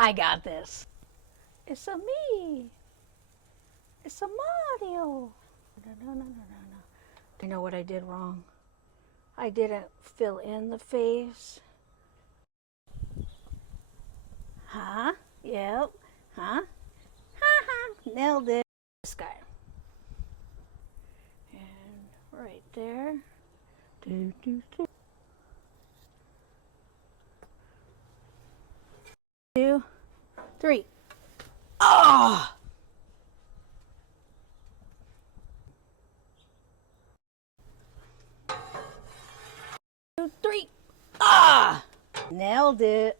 I got this. It's a me. It's a Mario. No. I know what I did wrong. I didn't fill in the face. Huh? Yep. Huh? Ha ha. Nailed it. This guy. And right there. 2, 3. Ah! 2, 3. Ah! Nailed it.